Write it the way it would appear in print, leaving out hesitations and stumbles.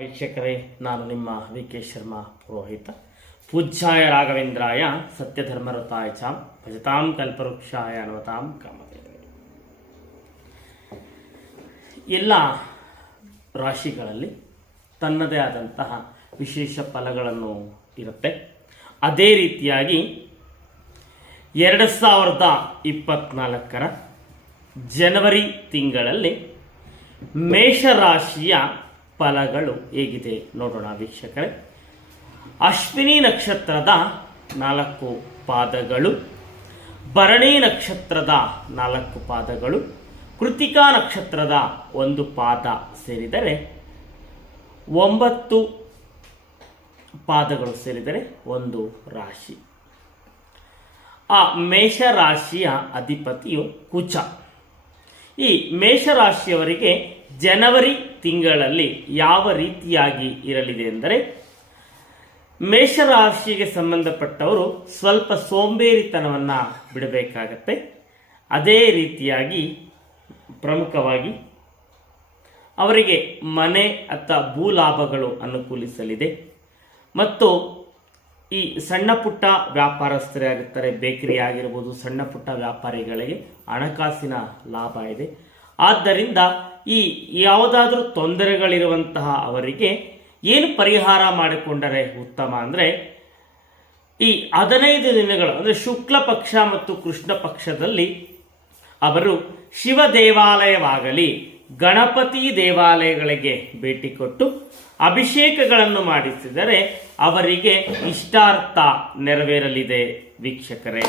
ವೀಕ್ಷಕರೇ, ನಾನು ನಿಮ್ಮ ವಿ ಕೆ ಶರ್ಮಾ ಪುರೋಹಿತ. ಪೂಜ್ಯಾಯ ರಾಘವೇಂದ್ರಾಯ ಸತ್ಯಧರ್ಮರತಾಯ ಚ ಭಜತಾಂ ಕಲ್ಪವೃಕ್ಷಾಯ ನವತಾಂ ಕಾಮಧೇನವೇ. ಎಲ್ಲ ರಾಶಿಗಳಲ್ಲಿ ತನ್ನದೇ ಆದಂತಹ ವಿಶೇಷ ಫಲಗಳನ್ನು ಇರುತ್ತೆ. ಅದೇ ರೀತಿಯಾಗಿ 2024 ಜನವರಿ ತಿಂಗಳಲ್ಲಿ ಮೇಷರಾಶಿಯ ಫಲಗಳು ಹೇಗಿದೆ ನೋಡೋಣ ವೀಕ್ಷಕರೇ. ಅಶ್ವಿನಿ ನಕ್ಷತ್ರದ 4 ಪಾದಗಳು, ಭರಣಿ ನಕ್ಷತ್ರದ 4 ಪಾದಗಳು, ಕೃತಿಕಾ ನಕ್ಷತ್ರದ 1 ಪಾದ ಸೇರಿದರೆ 9 ಪಾದಗಳು ಸೇರಿದರೆ 1 ರಾಶಿ. ಆ ಮೇಷರಾಶಿಯ ಅಧಿಪತಿಯು ಕುಚ. ಈ ಮೇಷರಾಶಿಯವರಿಗೆ ಜನವರಿ ತಿಂಗಳಲ್ಲಿ ಯಾವ ರೀತಿಯಾಗಿ ಇರಲಿದೆ ಎಂದರೆ, ಮೇಷರಾಶಿಗೆ ಸಂಬಂಧಪಟ್ಟವರು ಸ್ವಲ್ಪ ಸೋಂಬೇರಿತನವನ್ನು ಬಿಡಬೇಕಾಗತ್ತೆ. ಅದೇ ರೀತಿಯಾಗಿ ಪ್ರಮುಖವಾಗಿ ಅವರಿಗೆ ಮನೆ ಅಥವಾ ಭೂಲಾಭಗಳು ಅನುಕೂಲಿಸಲಿದೆ. ಮತ್ತು ಈ ಸಣ್ಣ ಪುಟ್ಟ ವ್ಯಾಪಾರಸ್ಥರೇ ಆಗಿರ್ತಾರೆ, ಬೇಕರಿ ಆಗಿರ್ಬೋದು, ಸಣ್ಣ ಪುಟ್ಟ ವ್ಯಾಪಾರಿಗಳಿಗೆ ಹಣಕಾಸಿನ ಲಾಭ ಇದೆ. ಆದ್ದರಿಂದ ಈ ಯಾವುದಾದ್ರೂ ತೊಂದರೆಗಳಿರುವಂತಹ ಅವರಿಗೆ ಏನು ಪರಿಹಾರ ಮಾಡಿಕೊಂಡರೆ ಉತ್ತಮ ಅಂದರೆ, ಈ 15 ದಿನಗಳು ಅಂದರೆ ಶುಕ್ಲ ಪಕ್ಷ ಮತ್ತು ಕೃಷ್ಣ ಪಕ್ಷದಲ್ಲಿ ಅವರು ಶಿವ ದೇವಾಲಯವಾಗಲಿ ಗಣಪತಿ ದೇವಾಲಯಗಳಿಗೆ ಭೇಟಿ ಕೊಟ್ಟು ಅಭಿಷೇಕಗಳನ್ನು ಮಾಡಿಸಿದರೆ ಅವರಿಗೆ ಇಷ್ಟಾರ್ಥ ನೆರವೇರಲಿದೆ ವೀಕ್ಷಕರೇ.